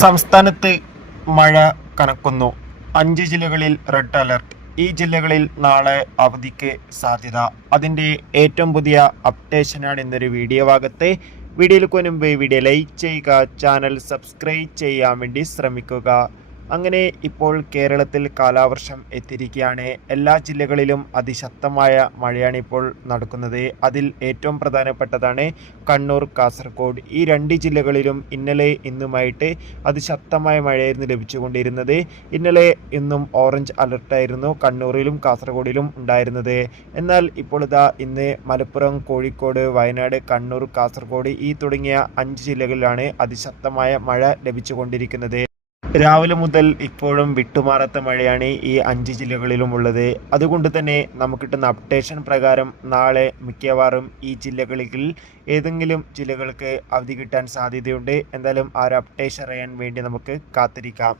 സംസ്ഥാനത്ത് മഴ കനക്കുന്നു. 5 ജില്ലകളിൽ റെഡ് അലർട്ട്. ഈ ജില്ലകളിൽ നാളെ അവധിക്ക് സാധ്യത. അതിൻ്റെ ഏറ്റവും പുതിയ അപ്ഡേഷനാണ് ഇന്നൊരു വീഡിയോ ഭാഗത്തെ. വീഡിയോയിലേക്ക് മുൻപ് വീഡിയോ ലൈക്ക് ചെയ്യുക, ചാനൽ സബ്സ്ക്രൈബ് ചെയ്യാൻ വേണ്ടി ശ്രമിക്കുക. അങ്ങനെ ഇപ്പോൾ കേരളത്തിൽ കാലവർഷം എത്തിയിരിക്കുകയാണ്. എല്ലാ ജില്ലകളിലും അതിശക്തമായ മഴയാണ് ഇപ്പോൾ നടക്കുന്നത്. അതിൽ ഏറ്റവും പ്രധാനപ്പെട്ടതാണ് കണ്ണൂർ, കാസർഗോഡ്. ഈ 2 ജില്ലകളിലും ഇന്നലെ ഇന്നുമായിട്ട് അതിശക്തമായ മഴയായിരുന്നു ലഭിച്ചുകൊണ്ടിരുന്നത്. ഇന്നലെ ഇന്നും ഓറഞ്ച് അലർട്ടായിരുന്നു കണ്ണൂരിലും കാസർഗോഡിലും ഉണ്ടായിരുന്നത്. എന്നാൽ ഇപ്പോൾ ഇന്ന് മലപ്പുറം, കോഴിക്കോട്, വയനാട്, കണ്ണൂർ, കാസർഗോഡ് ഈ തുടങ്ങിയ 5 ജില്ലകളിലാണ് അതിശക്തമായ മഴ ലഭിച്ചുകൊണ്ടിരിക്കുന്നത്. രാവിലെ മുതൽ ഇപ്പോഴും വിട്ടുമാറാത്ത മഴയാണ് ഈ 5 ജില്ലകളിലും ഉള്ളത്. അതുകൊണ്ട് തന്നെ നമുക്ക് കിട്ടുന്ന അപ്ഡേഷൻ പ്രകാരം നാളെ മിക്കവാറും ഈ ജില്ലകളിൽ ഏതെങ്കിലും ജില്ലകൾക്ക് അവധി കിട്ടാൻ സാധ്യതയുണ്ട്. എന്തായാലും ആ ഒരു അപ്ഡേഷൻ അറിയാൻ വേണ്ടി നമുക്ക് കാത്തിരിക്കാം.